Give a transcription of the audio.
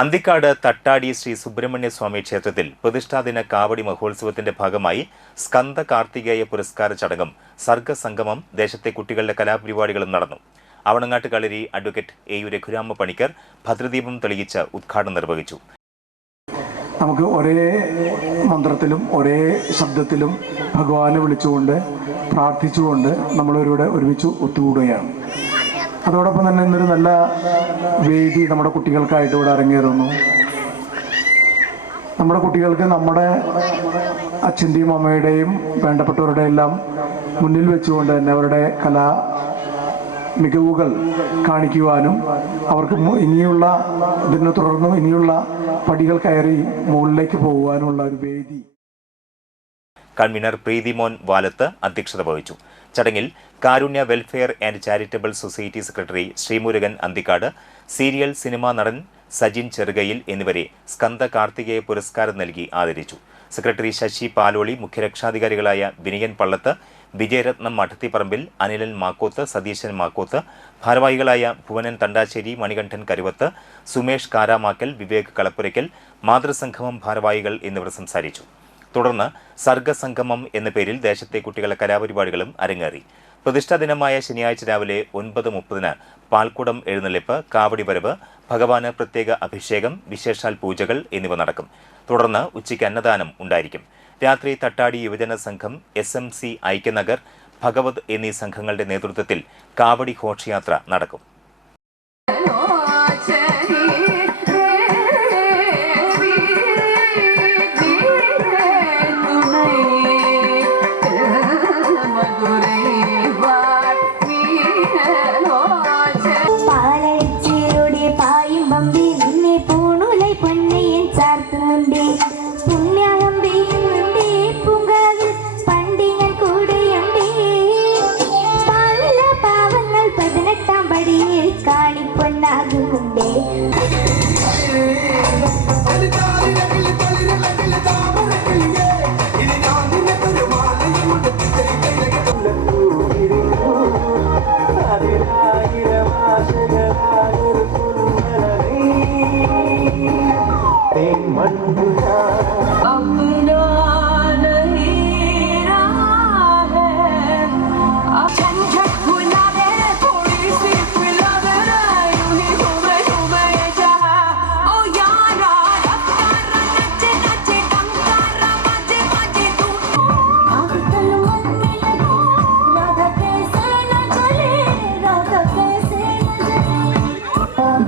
അന്തിക്കാട് തട്ടാടി ശ്രീ സുബ്രഹ്മണ്യ സ്വാമി ക്ഷേത്രത്തിൽ പ്രതിഷ്ഠാദിന കാവടി മഹോത്സവത്തിന്റെ ഭാഗമായി സ്കന്ദ കാർത്തികേയ പുരസ്കാര ചടങ്ങും സർഗസംഗമം ദേശത്തെ കുട്ടികളുടെ കലാപരിപാടികളും നടന്നു. Avanangattu Kalari advocate A U Raghurama Panicker ഭദ്രദീപം തെളിയിച്ച് ഉദ്ഘാടനം നിർവഹിച്ചു. നമുക്ക് ഒരേ മന്ത്രത്തിലും ഒരേ ശബ്ദത്തിലും ഭഗവാനെ വിളിച്ചുകൊണ്ട് പ്രാർത്ഥിച്ചുകൊണ്ട് നമ്മളിവിടെ ഒരുമിച്ച് ഒത്തുകൂടുകയാണ്. അതോടൊപ്പം തന്നെ ഇന്നൊരു നല്ല വേദി നമ്മുടെ കുട്ടികൾക്കായിട്ട് ഇവിടെ അരങ്ങേറുന്നു. നമ്മുടെ കുട്ടികൾക്ക് നമ്മുടെ അച്ഛൻ്റെയും അമ്മയുടെയും വേണ്ടപ്പെട്ടവരുടെ എല്ലാം മുന്നിൽ വെച്ചുകൊണ്ട് തന്നെ അവരുടെ കലാ മികവുകൾ കാണിക്കുവാനും അവർക്ക് ഇനിയുള്ള ഇതിനെ തുടർന്നും ഇനിയുള്ള പടികൾ കയറി മുകളിലേക്ക് പോകുവാനുള്ള ഒരു വേദി. കൺവീനർ പ്രീതിമോൻ വാലത്ത് അധ്യക്ഷത വഹിച്ചു. ചടങ്ങിൽ Karunya welfare and charitable society secretary Sreemurukan Anthikkad, serial cinema നടൻ സജിൻ ചെറുകയിൽ എന്നിവരെ സ്കന്ദ കാർത്തികേയ പുരസ്കാരം നൽകി ആദരിച്ചു. സെക്രട്ടറി ശശി പാലോളി, മുഖ്യരക്ഷാധികാരികളായ വിനയൻ പള്ളത്ത്, വിജയരത്നം മഠത്തിപ്പറമ്പിൽ, അനിലൻ മാക്കോത്ത്, സതീശൻ മാക്കോത്ത്, ഭാരവാഹികളായ ഭുവനൻ തണ്ടാശ്ശേരി, മണികണ്ഠൻ കരുവത്ത്, സുമേഷ് കാരാമാക്കൽ, വിവേക് കളപ്പുരയ്ക്കൽ, മാതൃസംഗമം ഭാരവാഹികൾ എന്നിവർ സംസാരിച്ചു. തുടർന്ന് സർഗസംഗമം എന്ന പേരിൽ ദേശത്തെ കുട്ടികളുടെ കലാപരിപാടികളും അരങ്ങേറി. പ്രതിഷ്ഠാ ദിനമായ ശനിയാഴ്ച രാവിലെ 9:30 പാൽക്കുടം എഴുന്നള്ളിപ്പ്, കാവടി വരവ്, ഭഗവാന് പ്രത്യേക അഭിഷേകം, വിശേഷാൽ പൂജകൾ എന്നിവ നടക്കും. തുടർന്ന് ഉച്ചയ്ക്ക് അന്നദാനം ഉണ്ടായിരിക്കും. രാത്രി തട്ടാടി യുവജന സംഘം, SMC ഐക്യനഗർ, ഭഗവത് എന്നീ സംഘങ്ങളുടെ നേതൃത്വത്തിൽ കാവടി ഘോഷയാത്ര നടക്കും.